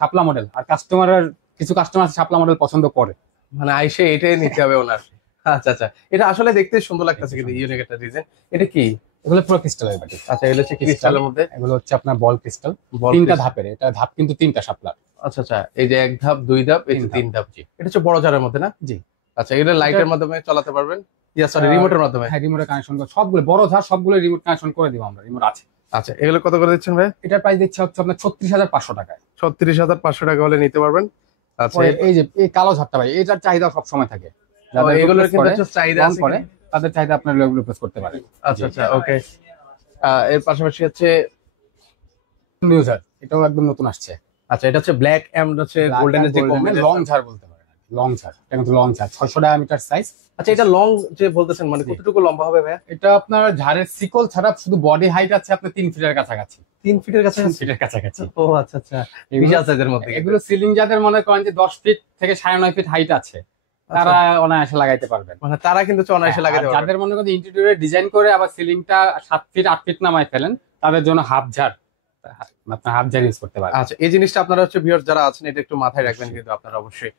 শাপলা model. আর কিছু customer শাপলা model পছন্দ করে, মানে আইসে এটাই নিতে হবে ওনার। আচ্ছা আচ্ছা, এটা আসলে দেখতে সুন্দর লাগতেছে কিন্তু ইউনিক একটা ডিজাইন। এটা কি? এগুলো পুরো ক্রিস্টালের বাটি। আচ্ছা, এগুলো হচ্ছে ক্রিস্টালের মধ্যে। এগুলো হচ্ছে আপনার বল ক্রিস্টাল, বল তিনটা ক্রিস্টাল। ধাপের, এটা ধাপ কিন্তু তিনটা শাপলার। আচ্ছা আচ্ছা, এই যে এক ধাপ, দুই ধাপ, এই যে তিন তিন ধাপ। ধাপ। জি, এটা হচ্ছে বড় জারের মধ্যে না? জি। আচ্ছা, এটা লাইটের মাধ্যমে চালাতে পারবেন, ইয়া সরি রিমোটের মাধ্যমে। হ্যাঁ, রিমোটে কানেকশন করে সবগুলো বড় ধাপ, সবগুলো রিমোট কানেকশন করে দিব আমরা, রিমোট আছে। আচ্ছা, এগুলো কত করে দিচ্ছেন ভাই? এটার প্রাইস দিচ্ছে হচ্ছে আপনার 36,500 টাকায়। 36,500 টাকা হলে নিতে পারবেন। আচ্ছা, পরে এই যে এই কালো ঝাড়টা ভাই, এটার চাহিদা সব সময় থাকে, যাদের এগুলোর replace কিন্তু করে, একটু চাহিদা রং আছে করে, কিন্তু। তাদের চাহিদা আপনার রিপ্লেস করতে পারে। আচ্ছা আচ্ছা, ওকে। এর পাশাপাশি হচ্ছে, নিউজার, এটাও একদম নতুন আসছে। আচ্ছা, এটা হচ্ছে ব্ল্যাক এন্ড হচ্ছে গোল্ডেনের যে লং কম্বিনেশন। ঝাড় বলতে পারেন, লং ঝাড়, এটা কিন্তু লং ঝাড়, 600 ডায়ামিটার সাইজ। আচ্ছা, এটা লং যে বলতেছেন মানে কতটুকু লম্বা হবে ভাইয়া? এটা আপনার ঝাড়ের শিকল ছাড়া শুধু বডি হাইট আছে আপনার 3 ফিটের কাছাকাছি। 3 ফিটের কাছে? 3 ফিটের কাছাকাছি। ও আচ্ছা আচ্ছা, বিশাল সাইজের মধ্যে। এগুলো সিলিং যাদের মনে করেন যে 10 ফিট থেকে 9.5 ফিট হাইট আছে, তারা অনায়াসে লাগাইতে পারবেন। মানে তারা কিন্তু অনায়াসে লাগাতে আর পারবে। যাদের মনে করেন ইন্টেরিয়রে ডিজাইন করে আবার সিলিংটা 7 ফিট 8 ফিট নামায় ফেলেন, তাদের জন্য হাফ ঝাড়, আপনার হাফ ঝাড় ইউজ করতে পারেন। আচ্ছা, এই জিনিসটা আপনারা হচ্ছে ভিউয়ার্স যারা আছেন এটা একটু মাথায় রাখবেন কিন্তু আপনারা অবশ্যই।